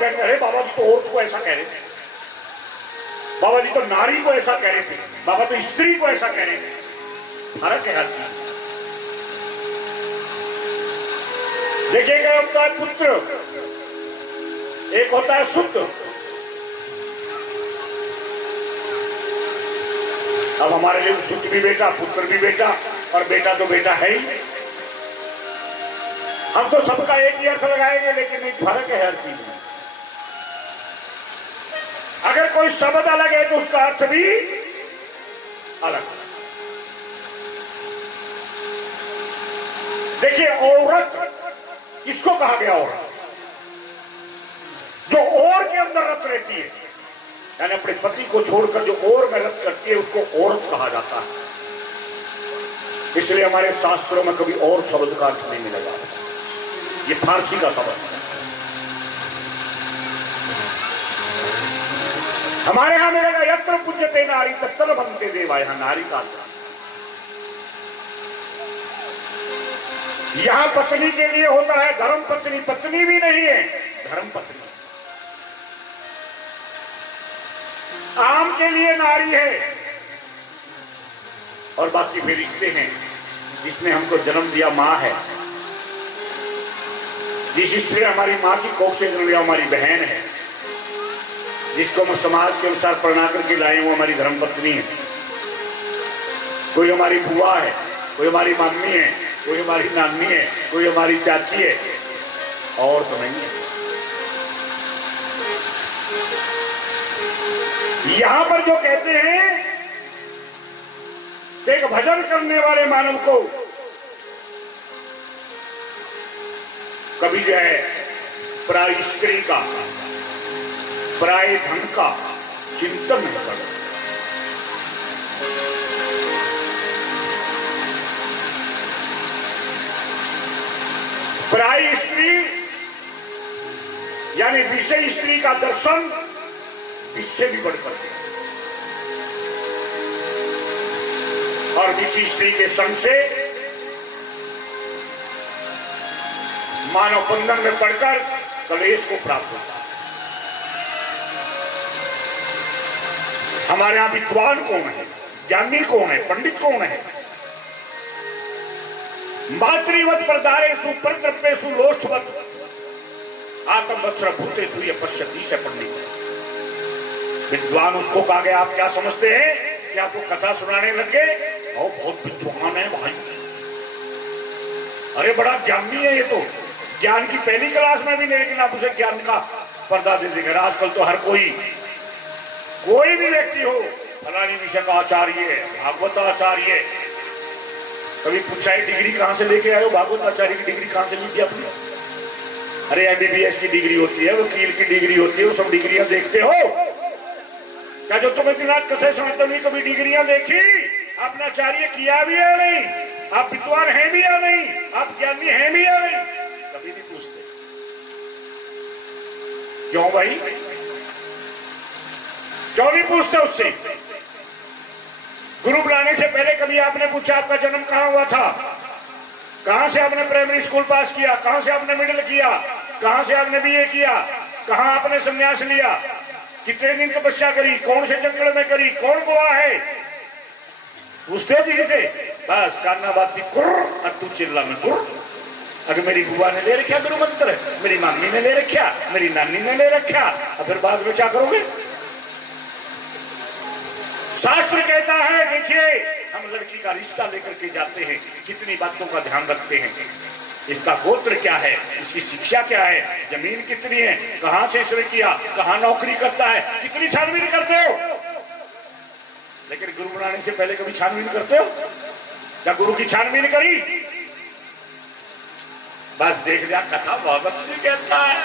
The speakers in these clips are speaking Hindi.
कहेंगे अरे बाबा जी तो औरत को ऐसा कह रहे थे, बाबा जी तो नारी को ऐसा कह रहे थे, बाबा तो स्त्री को ऐसा कह रहे थे। फर्क है हर चीज। देखिएगा, होता है पुत्र, एक होता है शुद्ध। अब हमारे लिए शुद्ध भी बेटा, पुत्र भी बेटा, और बेटा तो बेटा है ही। हम तो सबका एक ही अर्थ लगाएंगे, लेकिन एक फर्क है हर चीज में। अगर कोई शब्द अलग है तो उसका अर्थ भी अलग। देखिए, औरत किसको कहा गया? औरत जो और के अंदर रत रहती है, यानी अपने पति को छोड़कर जो और में रत करती है, उसको औरत कहा जाता है। इसलिए हमारे शास्त्रों में कभी और शब्द का अर्थ नहीं मिलेगा। ये फारसी का शब्द है। हमारे यहां मिलेगा यत्र पूज्यते नारी तत्र बनते देवा। यहां नारी का अर्थ, यहां पत्नी के लिए होता है धर्म पत्नी। पत्नी भी नहीं है, धर्म पत्नी। आम के लिए नारी है, और बाकी फिर रिश्ते हैं। जिसने हमको जन्म दिया मां है, जिस स्त्री हमारी मां की कोख से जन्म लिया हमारी बहन है, जिसको हम समाज के अनुसार पढ़ा करके लाए वो हमारी धर्मपत्नी है। कोई हमारी बुआ है, कोई हमारी मम्मी है, कोई हमारी नानी है, कोई हमारी चाची है, और तो नहीं है। यहां पर जो कहते हैं, एक भजन करने वाले मानव को कभी जो है पराई स्त्री का, पराये धन का चिंतन नहीं करना। पराई स्त्री यानी विषय स्त्री का दर्शन इससे भी बढ़कर है, और विषय स्त्री के संग से मानव बंधन में पड़कर कलेश को प्राप्त होता है। हमारे यहां विद्वान कौन है, ज्ञानी कौन है, पंडित कौन है? मातृवत प्रदारेषु परद्रव्येषु लोष्ठवत् आत्मवस्त्र भूतेषु ये पश्यति से पंडित। विद्वान उसको कहा गया। आप क्या समझते हैं कि आपको कथा सुनाने लग गए? बहुत विद्वान है भाई, अरे बड़ा ज्ञानी है ये तो। ज्ञान की पहली क्लास में भी नहीं, लेकिन आप उसे ज्ञान का पर्दा दे देंगे। आजकल तो हर कोई भी व्यक्ति हो, फलानी विषय का आचार्य है, भागवत आचार्य। कभी पूछा है डिग्री कहां से लेके आए हो? भागवत आचार्य की डिग्री कहां से ली थी आपने? अरे MBBS की डिग्री होती है, वकील की डिग्री होती है, वो सब डिग्रियां देखते हो क्या? जो तुम्हें बिना कथे सुनते नहीं कभी डिग्रियां देखी? आपने आचार्य किया भी है नहीं? आप विद्वान हैं भी या नहीं? आप ज्ञानी हैं भी या नहीं? कभी नहीं पूछते। क्यों भाई? क्यों नहीं पूछते उससे? गुरु बुलाने से पहले कभी आपने पूछा आपका जन्म कहां हुआ था? कहां से आपने प्राइमरी स्कूल पास किया? कहां से आपने मिडिल किया? कहां से आपने BA किया? कहां आपने संन्यास लिया? कितने दिन तपस्या करी? कौन से जंगल में करी? कौन बुआ है? पूछते हो किसी से? बस कान्ना बाती कुर्र तू चिल्ला में कुर्र। अगर मेरी बुआ ने ले रखा गुरु मंत्र, मेरी मम्मी ने ले रखा, मेरी नानी ने ले रखा, और फिर बाद में क्या करोगे? शास्त्र कहता है, देखिए हम लड़की का रिश्ता लेकर के जाते हैं, कितनी बातों का ध्यान रखते हैं। इसका गोत्र क्या है, इसकी शिक्षा क्या है, जमीन कितनी है, कहां से इसने किया, कहां नौकरी करता है, कितनी छानबीन करते हो। लेकिन गुरु बनाने से पहले कभी छानबीन करते हो? क्या गुरु की छानबीन करी? बस देख लिया कथा बहुत अच्छी कहता है,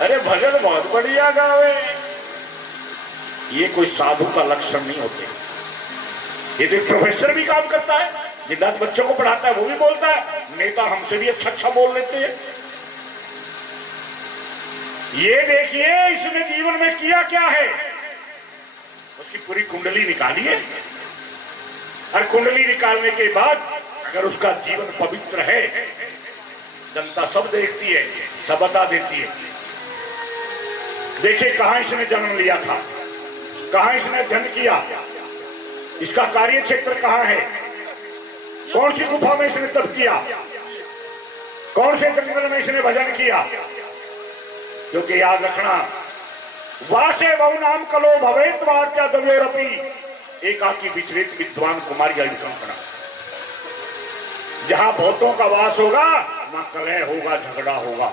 अरे भजन बहुत बढ़िया गावे। ये कोई साधु का लक्षण नहीं होते। ये तो एक प्रोफेसर भी काम करता है, दिन रात बच्चों को पढ़ाता है, वो भी बोलता है। नेता हमसे भी अच्छा बोल लेते हैं। ये देखिए इसने जीवन में किया क्या है, उसकी पूरी कुंडली निकाली है, और कुंडली निकालने के बाद अगर उसका जीवन पवित्र है, जनता सब देखती है, सब बता देती है। देखिए कहां इसने जन्म लिया था, कहां इसने अध्ययन किया, इसका कार्य क्षेत्र कहां है, कौन सी गुफा में इसने तप किया, कौन से जंगल में इसने भजन किया। क्योंकि याद रखना, वासे बहु नाम कलो भवेत वार्त्या दव्योरपि एकाकी विचरित विद्वान कुमारी अभिकंपना। जहां बहुतों का वास होगा वहां कलह होगा, झगड़ा होगा।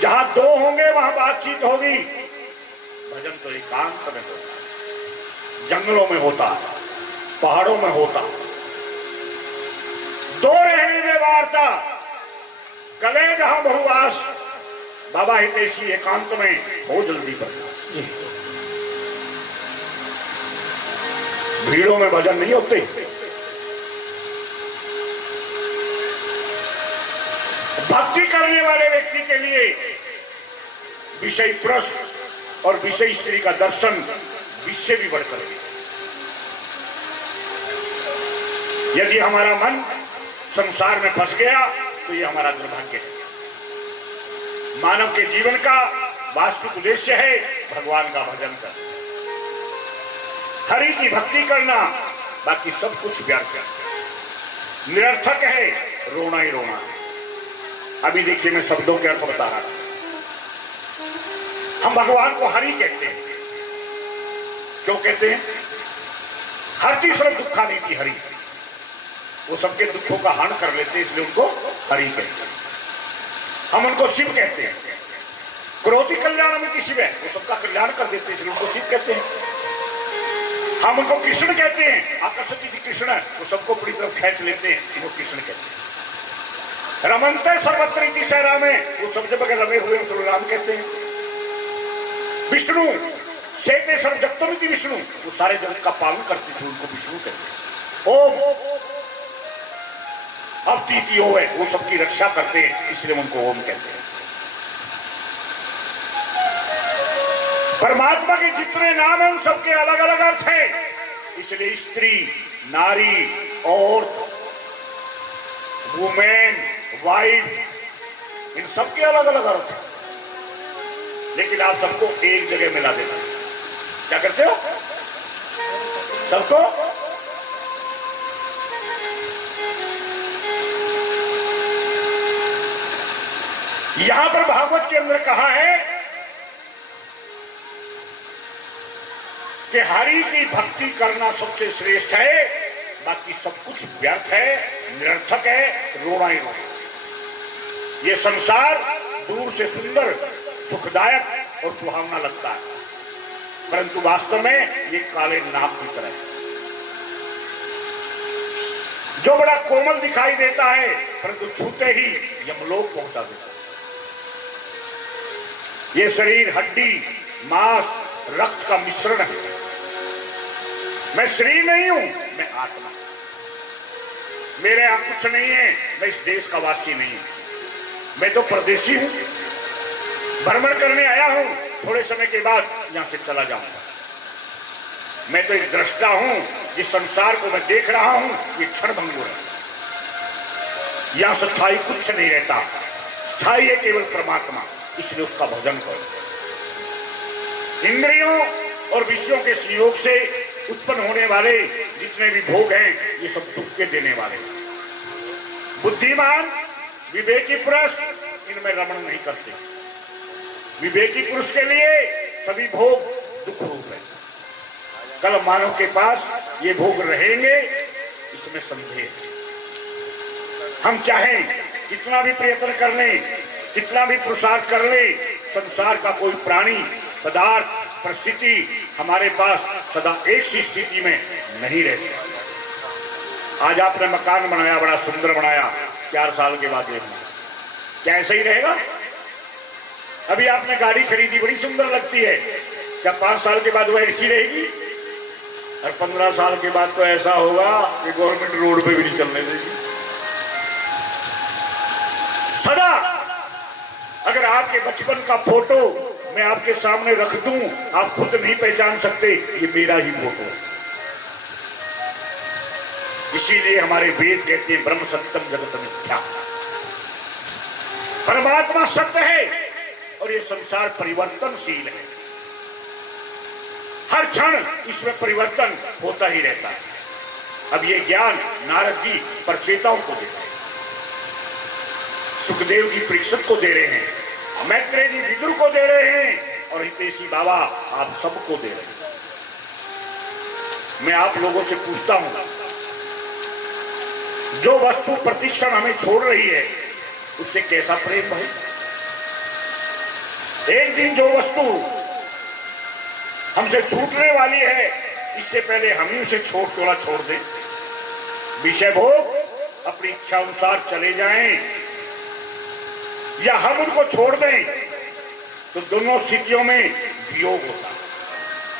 जहां दो होंगे वहां बातचीत होगी। भजन तो एकांत में होता है, जंगलों में होता है, पहाड़ों में होता। दो रहने में वार्ता, कलह जहां बहुवास। बाबा हितैषी एकांत में हो जल्दी करना। भीड़ों में भजन नहीं होते। भक्ति करने वाले व्यक्ति के लिए विषय पुरुष और विषय स्त्री का दर्शन विषय भी बढ़कर है। यदि हमारा मन संसार में फंस गया तो ये हमारा दुर्भाग्य है। मानव के जीवन का वास्तविक उद्देश्य है भगवान का भजन करना, हरि की भक्ति करना। बाकी सब कुछ व्यर्थ है, निरर्थक है, रोना ही रोना है। अभी देखिए मैं शब्दों के अर्थ बता रहा था। हम भगवान को हरि कहते हैं। क्यों कहते हैं? हरति सर्व दुखा नीति हरि। वो सबके दुखों का हरण कर लेते हैं, इसलिए उनको हरि कहते हैं। हम उनको शिव कहते हैं। क्रोधी कल्याण में किसी में वो सबका कल्याण कर देते हैं, इसलिए उनको शिव कहते हैं। हम उनको कृष्ण कहते हैं। आकर्षित कृष्ण वो सबको पूरी तरफ खींच लेते हैं, इनको कृष्ण कहते हैं। रमनते सर्वत्र इति स रामे, वो सब जगह रमे हुए उसको राम कहते हैं। विष्णु शेते सर्व जगतमिति विष्णु, वो सारे जगत का पालन करते थे, उनको विष्णु कहते हैं। ओम अब तीती हो है, वो सबकी रक्षा करते हैं, इसलिए उनको ओम कहते हैं। परमात्मा के जितने नाम हैं उन सबके अलग अलग अर्थ हैं, इसलिए स्त्री, नारी, औरत, वुमेन, वाइफ, इन सबके अलग अलग अर्थ हैं। लेकिन आप सबको एक जगह मिला देते हैं। क्या करते हो? सबको यहां पर भागवत के अंदर कहा है कि हरि की भक्ति करना सबसे श्रेष्ठ है, बाकी सब कुछ व्यर्थ है, निरर्थक है, रोना ही रोना। ये संसार दूर से सुंदर, सुखदायक और सुहावना लगता है, परंतु वास्तव में ये काले नाग की तरह है। जो बड़ा कोमल दिखाई देता है, परंतु छूते ही यमलोक पहुंचा देता है। ये शरीर हड्डी, मांस, रक्त का मिश्रण है। मैं शरीर नहीं हूं, मैं आत्मा। मेरे यहां कुछ नहीं है, मैं इस देश का वासी नहीं हूं, मैं तो परदेशी हूं, भ्रमण करने आया हूं, थोड़े समय के बाद यहां से चला जाऊंगा। मैं तो एक दृष्टा हूं, जिस संसार को मैं देख रहा हूं ये क्षण भंगुर है। यहां स्थायी कुछ नहीं रहता, स्थायी है केवल परमात्मा, इसलिए उसका भजन करो। इंद्रियों और विषयों के संयोग से उत्पन्न होने वाले जितने भी भोग हैं ये सब दुख के देने वाले। बुद्धिमान विवेकी पुरुष इनमें रमण नहीं करते। विवेकी पुरुष के लिए सभी भोग दुख रूप है। कल मानव के पास ये भोग रहेंगे, इसमें संदेह है। हम चाहें कितना भी प्रयत्न कर लें, कितना भी पुरुषार्थ कर ले, संसार का कोई प्राणी, पदार्थ, परिस्थिति हमारे पास सदा एक सी स्थिति में नहीं रह सकती। आज आपने मकान बनाया, बड़ा सुंदर बनाया, 4 साल के बाद देखना क्या ऐसा ही रहेगा? अभी आपने गाड़ी खरीदी, बड़ी सुंदर लगती है, क्या 5 साल के बाद वह ऐसी रहेगी? और 15 साल के बाद तो ऐसा होगा कि गवर्नमेंट रोड पे भी नहीं चलने देगी। सदा अगर आपके बचपन का फोटो मैं आपके सामने रख दूं, आप खुद नहीं पहचान सकते ये मेरा ही फोटो है। इसीलिए हमारे वेद कहते हैं ब्रह्म सत्यम जगत मिथ्या। परमात्मा सत्य है और ये संसार परिवर्तनशील है। हर क्षण इसमें परिवर्तन होता ही रहता है। अब ये ज्ञान नारद जी परचेताओं को दे रहे हैं, सुखदेव जी परीक्षित को दे रहे हैं, मैत्रेय जी विदुर को दे रहे हैं और हितैषी बाबा आप सबको दे रहे हैं। मैं आप लोगों से पूछता हूं, जो वस्तु प्रतिक्षण हमें छोड़ रही है उससे कैसा प्रेम भाई? एक दिन जो वस्तु हमसे छूटने वाली है इससे पहले हम ही उसे छोड़ दें, विषय भोग अपनी इच्छा अनुसार चले जाएं या हम उनको छोड़ दें, तो दोनों स्थितियों में वियोग होता है।